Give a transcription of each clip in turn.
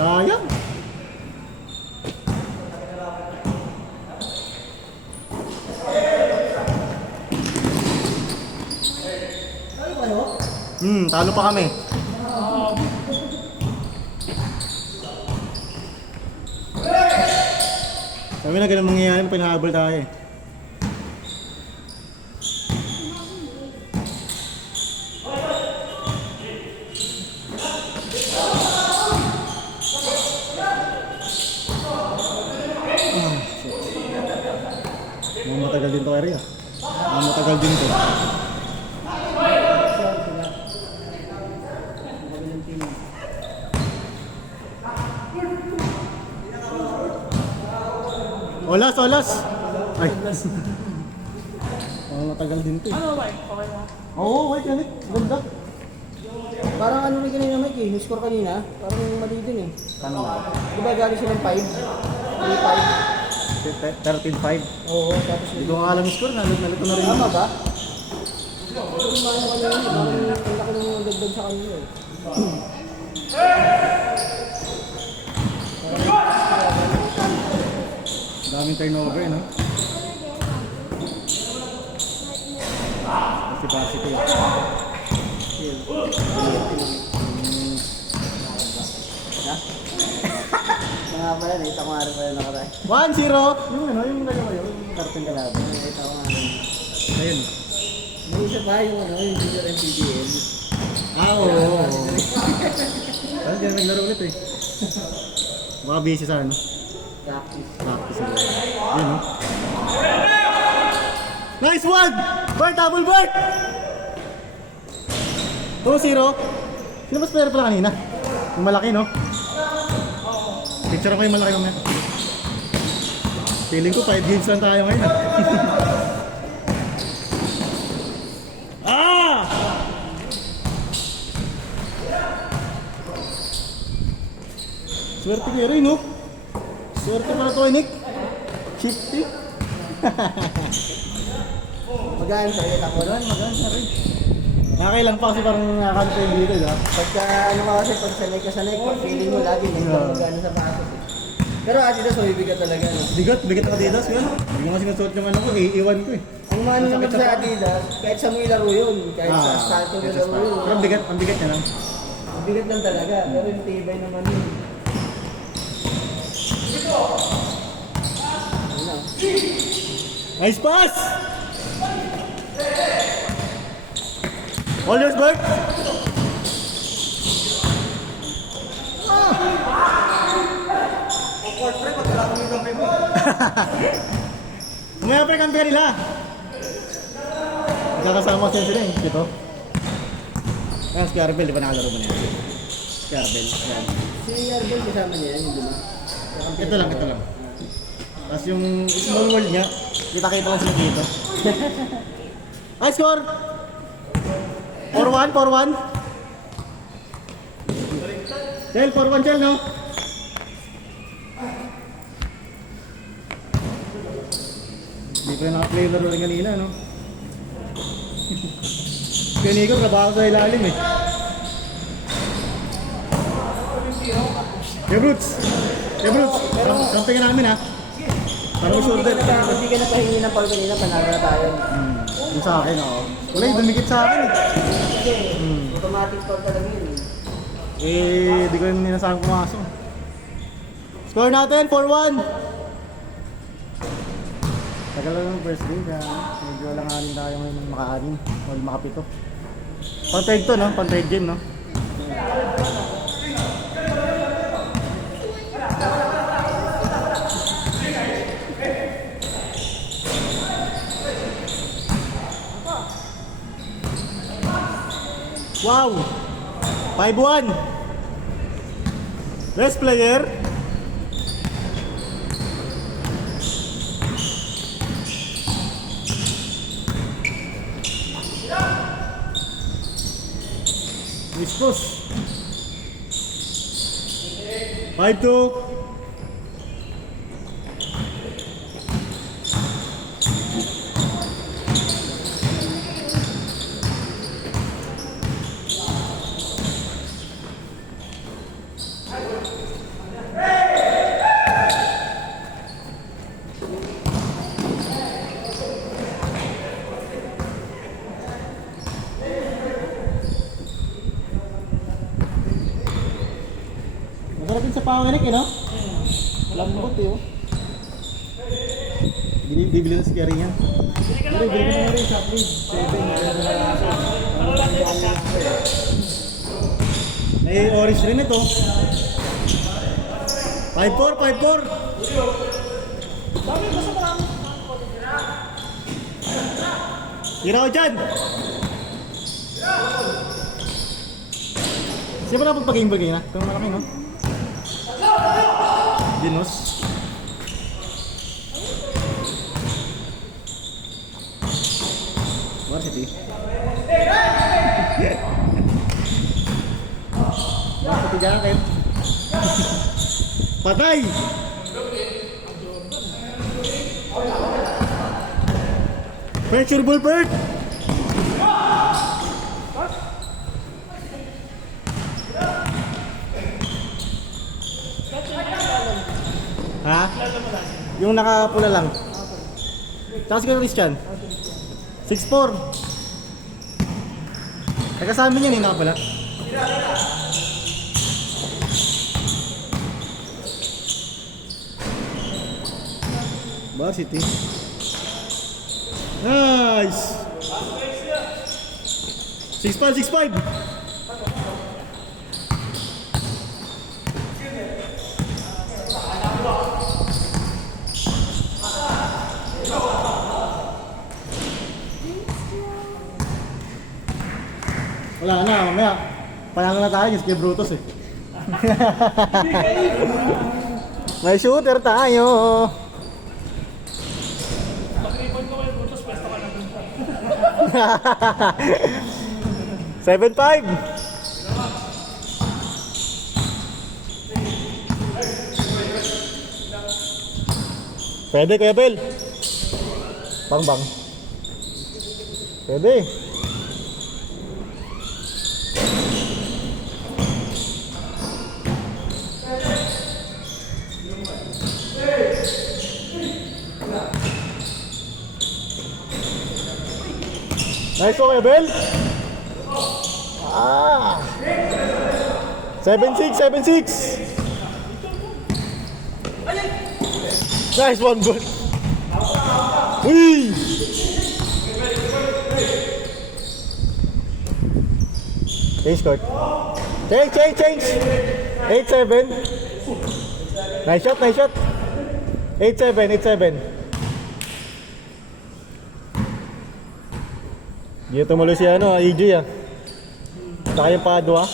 Sayang. Talo pa kami. Sabi na ganun mangyayari, pinahabol tayo eh. Matagal din to area. Matagal din to. Olas, olas. Ay. Matagal din to. Ano, Mike? Okay na. Oo, white yan eh. Ganda. Parang ano rin kanina Mike eh, score kanina, parang mali din eh. Ano? Di ba galing silang 5? 13-5. Oo, tapos Hindi ko nga alam yung score. Nalito na rin. tama ba? Yung mga kanina, parang ang laki ng dagdag sa kanila eh. Daming turnover, no? Kasi ko yan. Mga pala, nakita ko nga rin pala nakaraan. 1-0! Yung ano, yung nagawa yun, yung karteng kalaban. Nakita ko nga rin. Ayun. May isa pa yung ano, yung Junior MPBL. Oo. Parang di na naglaro ulit eh. Baka busy sa ano. Practice. Practice sila. Yun, no? Nice one! Bart, double Bart! 2-0. Sino mas player pala kanina? Yung malaki, no? Picture ko yung malaki mamaya. Feeling ko 5 games lang tayo ngayon. Ah! Swerte kayo rin, no? Swerte pala to, Nick. Shifty. Magaan sa ulit ako. Magaan na rin. Nakakailang pa kasi parang nakakanta yung dito, ha? Pagka ano ka kasi, pag sanay, pag feeling mo lagi, nagkakagano sa patos eh. Pero Adidas, mabibigat talaga no? Bigat ako dito, siya. Hindi ko kasi nasuot yung ano ko, iiwan ko eh. Ang mga ano naman sa Adidas, kahit sa mo ilaro yun, kahit sa stato mo ilaro yun. Pero ang bigat niya lang. Mabigat lang talaga, pero yung tibay naman yun. Ano? Nice pass! All yours, Bert! Umaya pa yung kampiyan nila. Magkakasama ko sila eh. Dito. Kaya si Arbel, di ba nakalaro mo na yan? Si Arbel. Yan. Si Arbel kasama niya yan, di ba? Ito lang. Tapos yung small world niya, kita-kita lang sila dito. High score! 4-1, 4-1. Chel, 4-1 Chel, no? Hindi pa yung naka-play laro rin kanina, no? Pinigor, trabaho sa ilalim eh. Yeah, Brutes! Kampingin namin ha. Parang shoulder. Hindi ka na pahingi ng Paul kanina, panalo na tayo. Yung sa akin, oo. Wala yung dumikit sa akin eh. Kasi, automatic Paul talaga yun eh. Di ko yung ninasang pumasok. Score natin, 4-1! Tagal lang ng first day, kaya medyo alanganin tayo ngayon makaanin o makapito. Pang-third to, no? Pang-third game, no? Wow! 5-1! Best player? Mispos 5-2. natin sa panganik eh, no? Lambot eh, oh. Bibili na si Gary yan. Bili ka na rin sa Aprid. 7. May orange rin ito. 5-4, 5-4. Tira ko dyan! Siya ba na pagpaging-bagay na? Ito malaki, no? Dinos. Varsity. Varsity jacket. Patay! Pressure ball, Bert! Ha? Yung nakapula lang. Tapos kaya Christian? 6'4". Nagkasama niya yung nakapula. Varsity. Nice! 6'5", 6'5". Wala na, mamaya. Payangan na tayo, kay Brutus eh. May shooter tayo. Pag-rebound ko kayo, Brutus, pwesto ka na dun. 7-5. Pwede, Kuya Bel. Bang. Pwede. Nice one, Kuya Bel. 7-6, 7-6. Nice one, bud. Uy! Change court. Change. 8-7. Nice shot. 8-7. Dito tumulo si EJ ah. Saka yung Padua.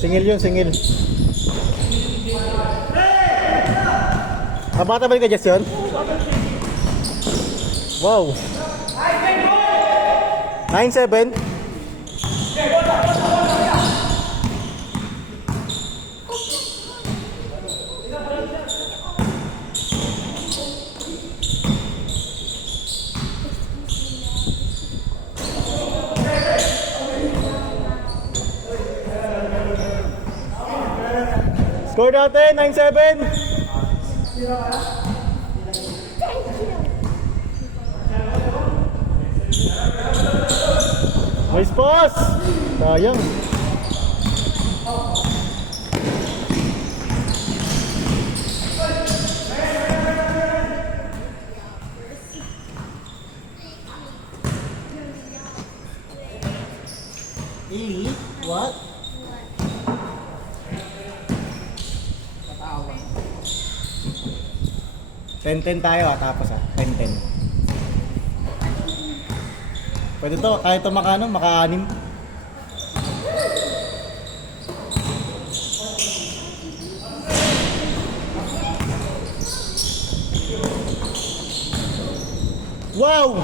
Singil. Bata ba yung ka-Jess yun? Wow. 9-7. Score natin, 9-7. Nice pass! Sayang. What? 10-10 tayo tapos 10-10. Pwede to, kahit to maka-anim. Wow!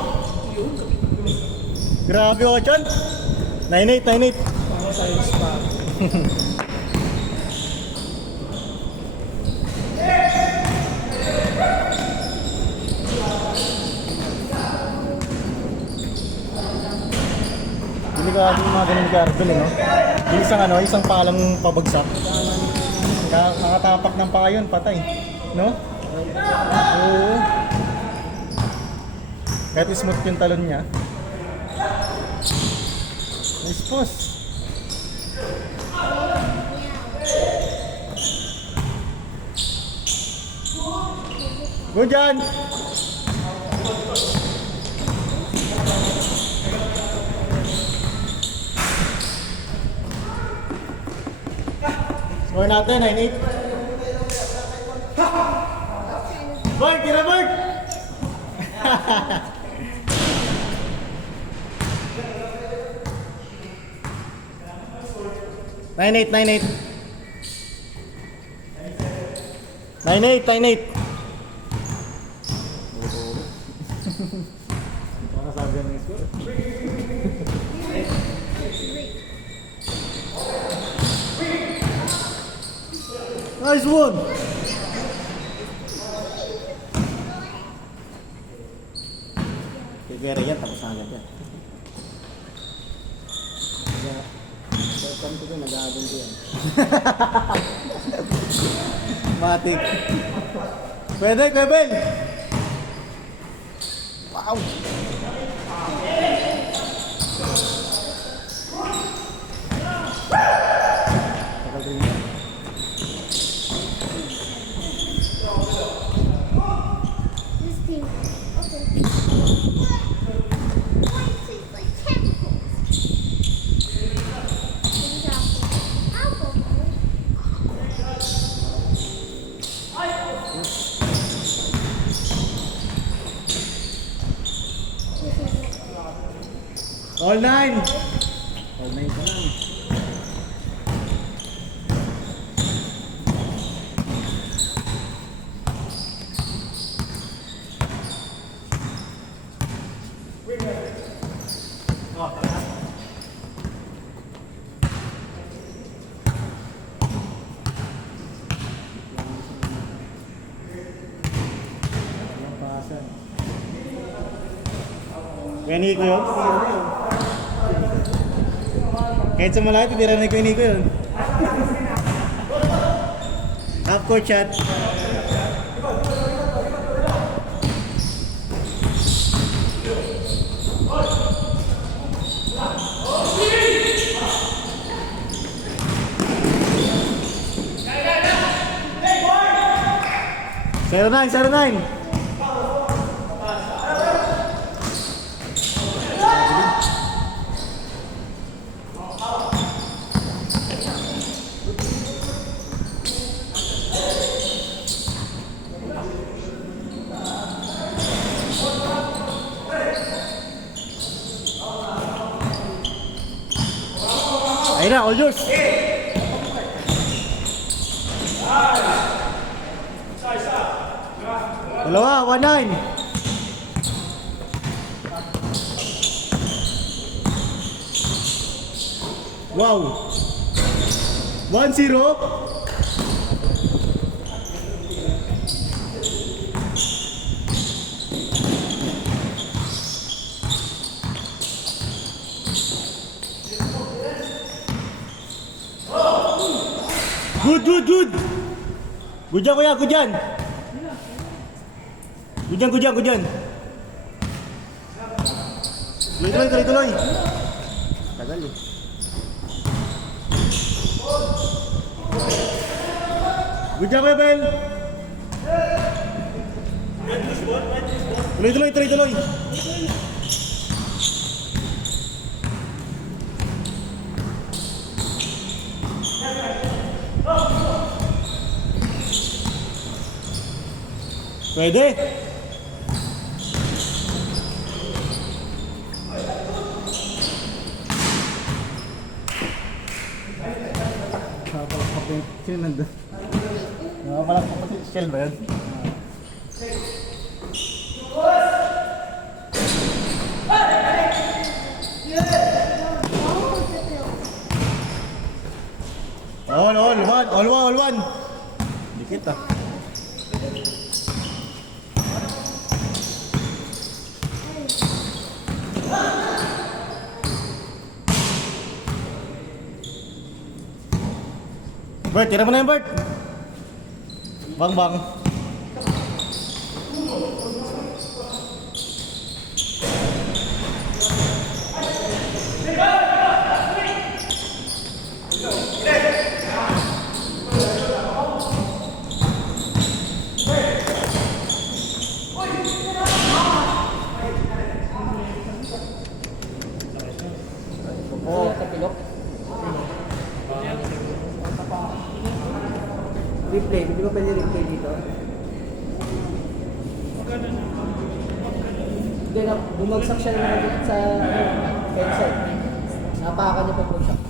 Grabe ako dyan. 9-8. Ako sa pa. Hindi ko yung mga ganun garbel no? Yung isang palang pabagsak. Nakatapak ng paa yun, patay. No? Oo. Kahit smooth yung talon niya. Nice pass. Go dyan! Score natin, 9-8. Bert, tira Bert! 9-8, 9-8. 9-8, 9-8. Baka sabi ng score. Nice one! Kaya yan, tapos na agad yan. Welcome to the nag-aabol ko yan. Matik. Pwede, Bebel! Wow! Tagal rin yan. This thing. Okay. Why it tastes like tentacles? All 9! All 9 ka lang. Kaya ko yun? Kahit sa malaki, titiranin ko yun. Half court shot. Zero 9, 09. Ayun na, all yours. Dalawa, 1-9. Wow. 1-0. Good, good, good. Good dyan, kuya, good dyan. Good dyan, good dyan, good dyan. Tuloy, tuloy, tuloy. Tagal eh. Good dyan, kuya, Bel. Tuloy, tuloy, tuloy, tuloy. Pwede. Nakapalakpak yung chill nandun. Nakapalakpak pa si Shell ba yun? All one. Dikit ah. Bert, tira mo na yun, Bert. Bang, bang. Replay, hindi ba pwede replay dito? Maganda niya. Hindi na, bumagsak siya naman sa headset. Napakan niya pagpagsak.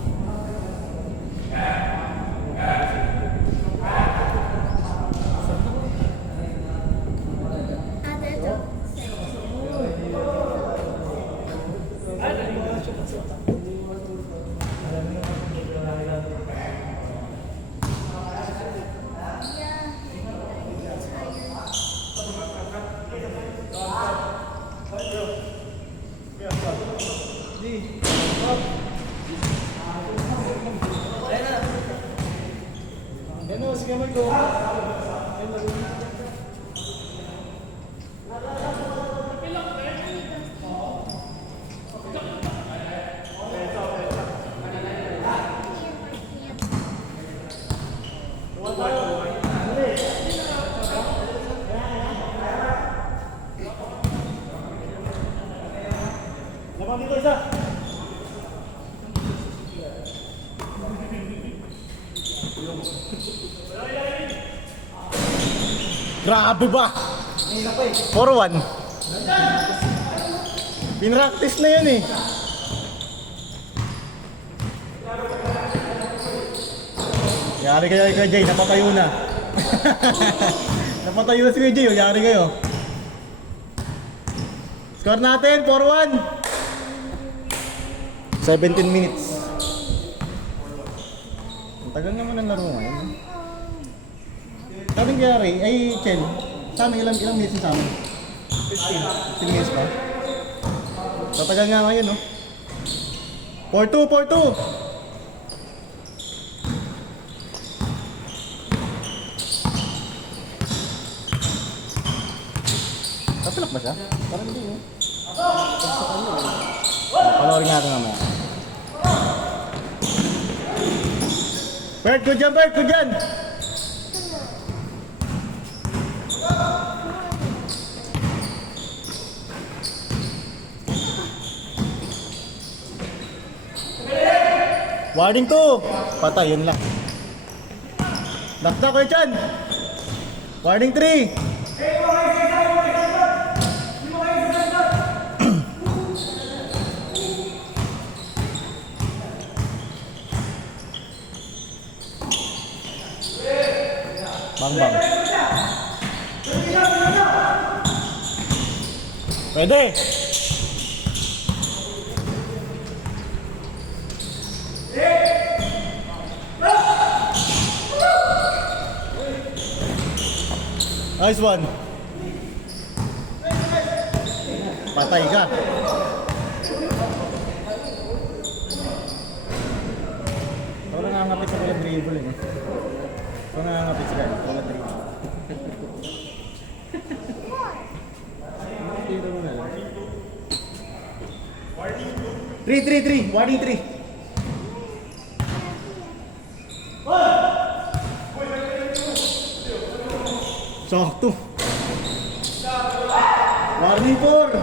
Ano, sige Marco. Lamang dito isa. Grabe ba? 4-1. Pinractice na yun eh. Yari kayo kay Jay, napatayo na. Napatayo na si Kuya Jay, yari kayo. Score natin, 4-1. 17 minutes. Ang tagal naman ang laro ngayon. Kaming kaya Ray, ay Chen, sa amin ilang minutes sa amin? 15 minutes pa? Tatagal nga ngayon, no? 4-2, 4-2! Kapilak ba siya? Parang hindi, no? Panoorin natin mamaya. Bert, good dyan, Bert, good dyan! Warning 2! Patay, yun lang. Nakta ko dyan! Warning 3! Bang bang. Pwede! Nice one. Patay ka. Ito nangangapit sa kulang dribble eh. Ito nangangapit sa kulang dribble. Tiro mo na lang. 3, warning 3. Sakto. Warning 4.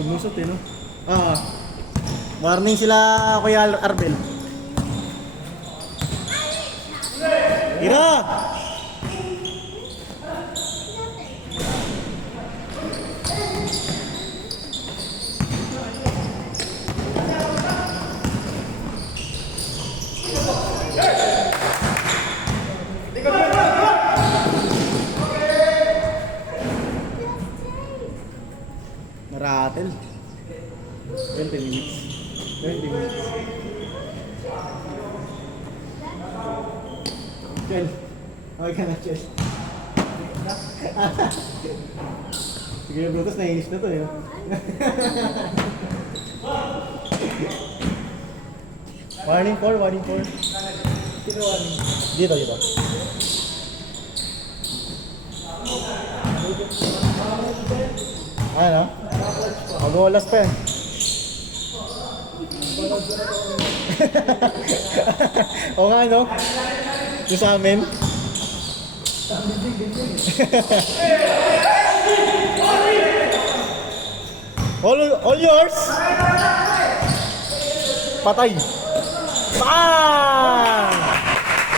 Lumusot eh, no? Warning sila Kuya Arbel. Tira! Naratel. 20 minutes. 20 minutes. Chen. Okay ka na, Chen. Sige na, Brutus, nainis na to eh. Warning 4, warning 4. Sino warning? Dito. Ano? Mag-uwalas pa eh. O nga no? Yung sa amin. All yours. Patay. Bang!